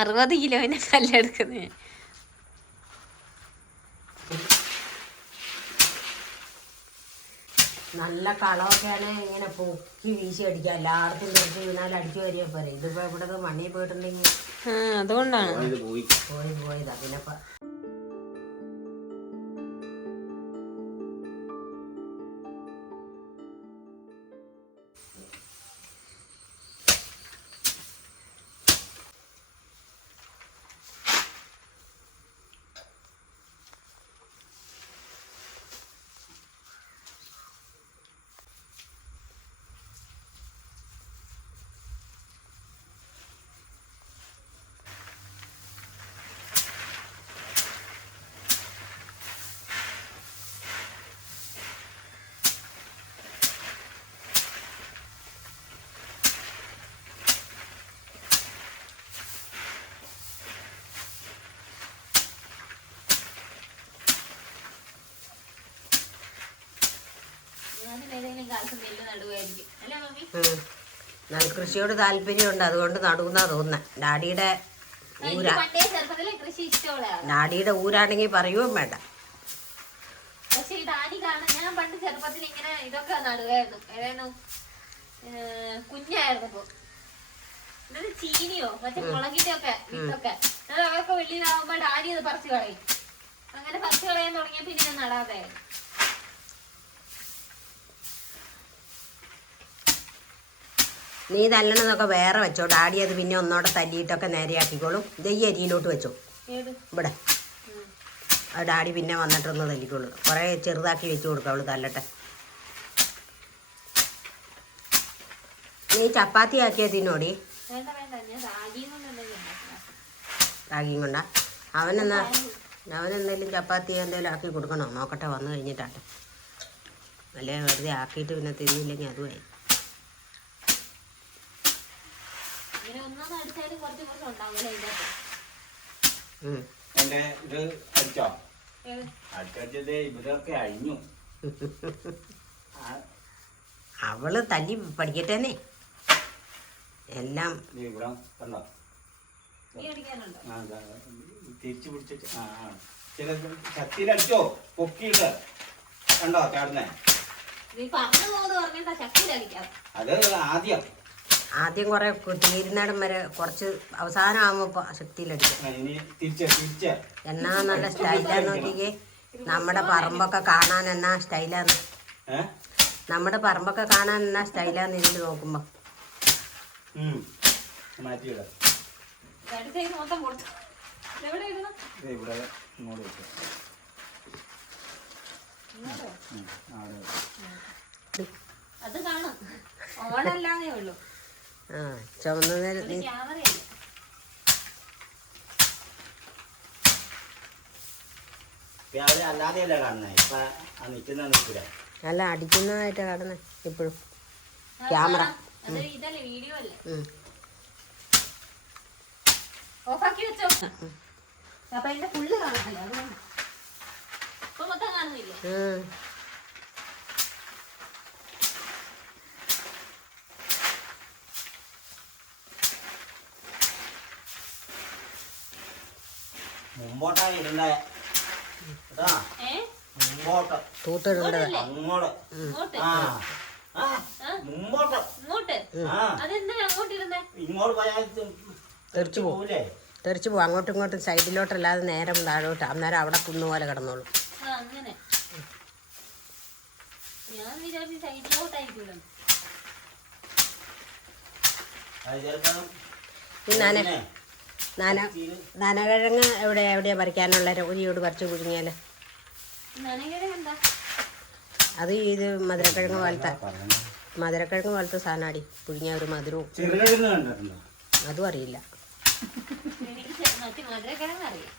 അറുപത് കിലോനെ കല്ലെടുക്കുന്നേ നല്ല കളമൊക്കെയാണ് ഇങ്ങനെ പൊക്കി വീശി അടിക്കുക. എല്ലായിടത്തും തെറിച്ച് വീണാൽ അടിച്ചു വരിക പോരെ. ഇതിപ്പോ ഇവിടെ മണ്ണിൽ പോയിട്ടുണ്ടെങ്കിൽ അതുകൊണ്ടാണ്. പോയി പോയതാ പിന്നെ നെൽകൃഷിയോട് താല്പര്യമുണ്ട്. അതുകൊണ്ട് നടുന്നാ തോന്നുന്നത് ഡാഡിയുടെ ഊരാ ഡാഡിയുടെ ഊരാണെങ്കിൽ പറയുകയും വേണ്ട. പക്ഷെ ഈ ഡാഡി കാണാൻ ഞാൻ പണ്ട് ചെറുപ്പത്തിൽ ഇങ്ങനെ ഇതൊക്കെ നടുവായിരുന്നു. ഏതായിരുന്നു? ഏർ കുഞ്ഞായിരുന്നപ്പോ എന്നിട്ട് ചീനിയോ? മറ്റേ മുളകിന്റെ ഒക്കെ വിത്തൊക്കെ. എന്നിട്ട് അതൊക്കെ വെള്ളിയിലാവുമ്പോ ഡാഡി അത് പറിച്ചു കളയും. അങ്ങനെ പറിച്ചു കളയാൻ തുടങ്ങിയ പിന്നെ ഞാൻ നടാതെ നീ തല്ലണതൊക്കെ വേറെ വെച്ചോ. ഡാഡി അത് പിന്നെ ഒന്നോടെ തല്ലിയിട്ടൊക്കെ നേരെയാക്കിക്കോളും. ഇത് ഈ അരിയിലോട്ട് വെച്ചോ. ഇവിടെ. അത് ഡാഡി പിന്നെ വന്നിട്ടൊന്ന് തല്ലിക്കോളൂ. കുറേ ചെറുതാക്കി വെച്ച് കൊടുക്കാം അവൾ തല്ലട്ടെ. നീ ചപ്പാത്തി ആക്കിയത് തിന്നോടി. റാഗിയും കൊണ്ടാ അവനെന്നാ? അവനെന്തെങ്കിലും ചപ്പാത്തി എന്തെങ്കിലും ആക്കി കൊടുക്കണോ? നോക്കട്ടെ വന്നു കഴിഞ്ഞിട്ടാട്ടെ. അല്ലേ വെറുതെ ആക്കിയിട്ട് പിന്നെ തിന്നില്ലെങ്കിൽ അതുമായി. എന്റെ ഇത് അടിച്ചോ? ഇവരൊക്കെ അഴിഞ്ഞു. അവൾ തല്ലി പഠിക്കട്ടെന്നേ. എല്ലാം ഇവിടെ കണ്ടോ? നീ അടിക്കാനുണ്ടോ? ആ, തിരിച്ചു ആ ചില ശക്തിയിലടിച്ചോ പൊക്കിയിട്ട്. കണ്ടോ ചാടുന്നേ? അത് ആദ്യം. ആദ്യം കുറെ തീരുന്നിടം വരെ കുറച്ച് അവസാനമാകുമ്പോ ശക്തിയിലടിക്കും. ആ, ഇനി തിരിച്ച് തിരിച്ച് എന്നാ നല്ല സ്റ്റൈലാന്ന് നോക്കിക്കേ. നമ്മുടെ പറമ്പൊക്കെ കാണാൻ എന്നാ സ്റ്റൈലാന്ന് നമ്മുടെ പറമ്പൊക്കെ കാണാൻ എന്നാ സ്റ്റൈലാന്ന് ഇതിൽ നോക്കുമ്പോ. അത് കാണും. ഓണല്ലാന്നേ ഉള്ളൂ. ആ ചുമന്ന നേരം അല്ല അടിക്കുന്നതായിട്ട് കാണുന്നേ ഇപ്പോഴും. ക്യാമറ. ഓഫാക്കി വെച്ചോ. അപ്പൊ എന്റെ ഫുള്ള് കാണാനല്ലോ മൊത്തം കാണുന്നില്ലേ? മുമ്പോട്ടാ കേട്ടാ? മുമ്പോട്ട്. അങ്ങോട്ട്. ഇങ്ങോട്ട്? ആ? മുമ്പോട്ട്. ഇങ്ങോട്ട്? ആ. അതെന്തിനാ അങ്ങോട്ട് ഇരുന്നേ ഇങ്ങോട്ട് പോയാൽ തെറിച്ചു പോകൂലേ തെറിച്ച് പോകും അങ്ങോട്ടും ഇങ്ങോട്ടും സൈഡിലോട്ടല്ലാതെ നേരം താഴോട്ട്. അന്നേരം അവിടെ കുന്നുപോലെ കിടന്നോളൂ. ആ അങ്ങനെ. ഞാൻ നന നനകിഴങ്ങ് എവിടെ എവിടെയാ പറിക്കാനുള്ള ഉരിയോട് പറിച്ചു കുടുങ്ങിയാൽ എന്താ? അത് ഇത് മധുരക്കിഴങ്ങ് പോലത്തെ. മധുരക്കിഴങ്ങ് പോലത്തെ സാധനമാടി പുഴുങ്ങിയ ഒരു മധുരവും. അതും അറിയില്ല. മധുരക്കിഴങ്ങ് അറിയാം.